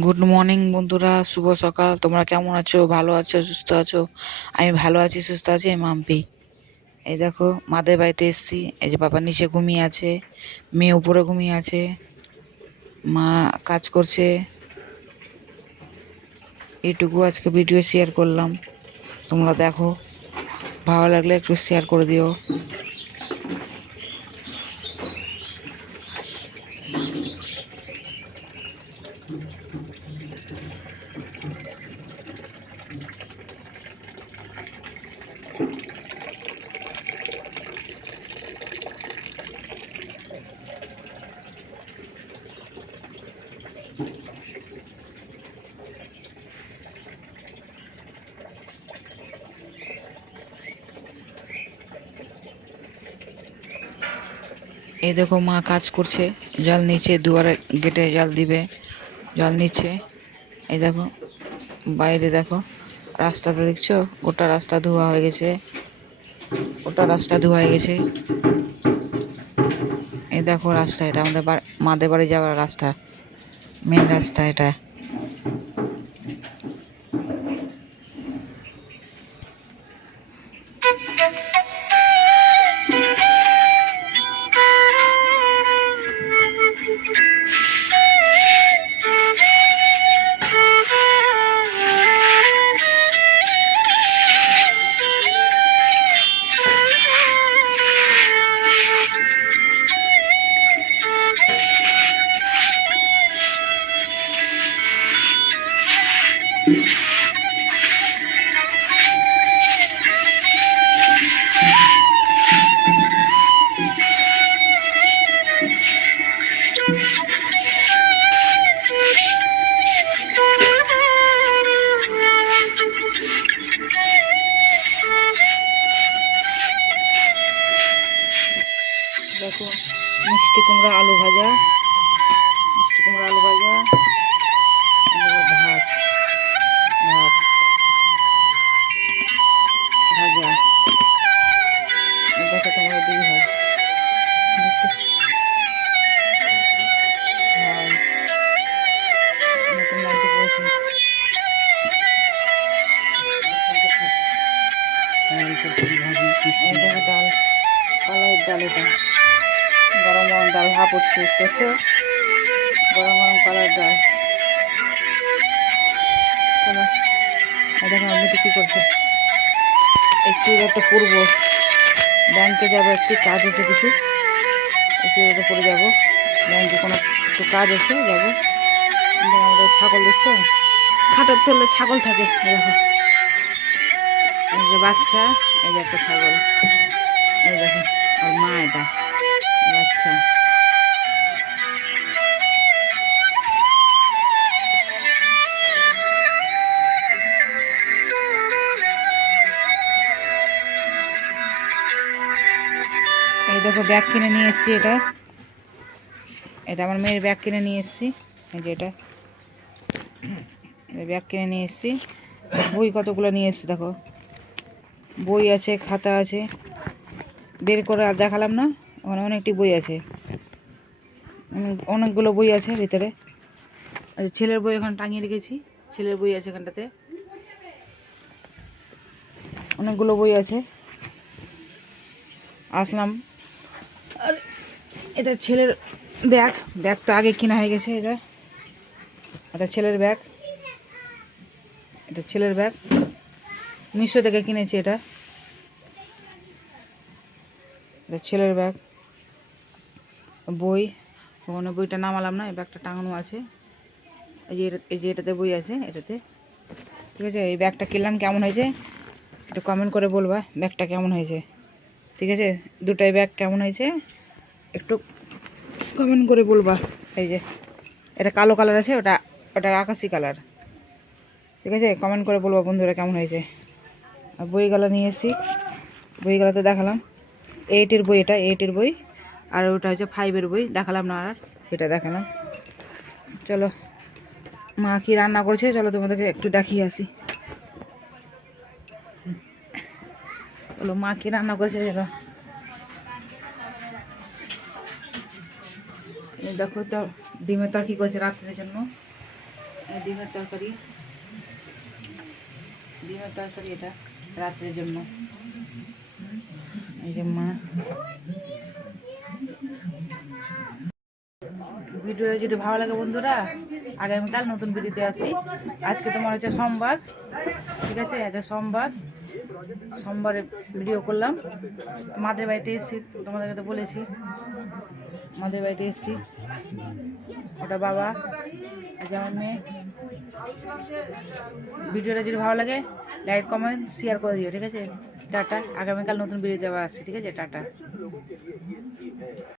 Good morning বন্ধুরা। শুভ সকাল। তোমরা কেমন আছো? ভালো আছো? সুস্থ আছো? আমি ভালো আছি, সুস্থ আছি আমি মাম্পি। এই দেখো, মাদের বাড়িতে এসছি। এই যে বাবা নিচে ঘুমিয়ে আছে, মেয়ে উপরে ঘুমিয়ে আছে, মা কাজ করছে। এইটুকু আজকে ভিডিও শেয়ার করলাম। তোমরা দেখো, ভালো লাগলে একটু শেয়ার করে দিও। এই দেখো মা কাজ করছে। জল নিচে দুয়ারে গেটে জল দিবে, জল নিচ্ছে। এই দেখো, বাইরে দেখো, রাস্তাটা দেখছ? গোটা রাস্তা ধোয়া হয়ে গেছে। ওটা রাস্তা ধোয়া হয়ে গেছে। এই দেখো রাস্তা এটা, আমাদের মাদের বাড়ি যাওয়ার রাস্তা। মেন রাস্তা এটা। দেখো মিষ্টি কুমড়া আলু ভাজা দেখো ডাল কলাইয়ের ডাল গরম গরম ডাল ভাপ উঠছে, দেখছ? গরম গরম কলার ডাল। চলো দেখো আমি কী করছে। একটু একটা পূর্ব। ব্যাংকে যাব একটু, কাজ আছে কিছু। একটু এটা পরে যাব। ব্যাংকে কোনো একটু কাজ আছে, যাব। আমাদের ছাগল দেখছ? খাটার তলে ছাগল থাকে দেখো। এই বাচ্চা, এই যে একটা ছাগল। এই দেখো আর মা এটা। বাচ্চা। এই দেখো, ব্যাগ কিনে নিয়ে এসেছি এটা। এটা আমার মেয়ের ব্যাগ কিনে নিয়ে এসেছি। এই যে এটা। ব্যাগ কিনে নিয়ে এসেছি। বই কতগুলো নিয়ে এসেছি, দেখো। বই আছে, খাতা আছে। বের করে আর দেখালাম না, ওখানে অনেকটি বই আছে। অনেক- অনেকগুলো বই আছে ভিতরে। আচ্ছা ছেলের বই এখন টাঙিয়ে রেখেছি। ছেলের বই আছে এখানটাতে। অনেকগুলো বই আছে। আসলাম। আর এটা ছেলের ব্যাগ। ব্যাগ তো আগে কিনা হয়ে গেছে এটা। এটা ছেলের ব্যাগ। এটা ছেলের ব্যাগ। মিশো থেকে কিনেছি এটা। ছেলের ব্যাগ। বই। ওখানে বইটা নামালাম না, এই ব্যাগটা টাঙানো আছে। এই যে এই যে এটাতে বই আছে, এটাতে। ঠিক আছে? এই ব্যাগটা কিনলাম, কেমন হয়েছে? একটু কমেন্ট করে বলবা, ব্যাগটা কেমন হয়েছে? ঠিক আছে? দুটাই ব্যাগ কেমন হয়েছে? একটু কমেন্ট করে বলবা, এই যে। এটা কালো কালার আছে, ওটা ওটা আকাশি কালার। ঠিক আছে? কমেন্ট করে বলবা বন্ধুরা কেমন হয়েছে? এসেছি বইগুলো তো দেখালাম। এইটের বই এটা, এইটের বই। আর ওটা হচ্ছে ফাইভের বই। দেখালাম না আর, এটা দেখালাম চলো, মা কি রান্না করেছে? চলো তোমাদেরকে একটু দেখিয়ে আসি। চলো মা কি রান্না করেছে? চলো। দেখো তো, ডিমের তরকারি করছে রাত্রের জন্য। ডিমের তরকারি। ডিমের তরকারি এটা। রাত্রের জন্য। এই যে মা। ভিডিও যদি ভালো লাগে বন্ধুরা আগামীকাল নতুন ভিডিওতে আসি। আজকে তোমার হচ্ছে সোমবার, ঠিক আছে? আজকে সোমবার। সোমবারে ভিডিও করলাম। মাদের বাড়িতে এসেছি তোমাদেরকে তো বলেছি। মাদের বাড়িতে এসেছি। ওটা বাবা আজকে আমার মেয়ে। ভিডিওটা যদি ভালো লাগে লাইক কমেন্ট শেয়ার করে দিও, ঠিক আছে? টাটা। আগামীকাল নতুন ভিডিও দেওয়া আসছে, ঠিক আছে? টাটা।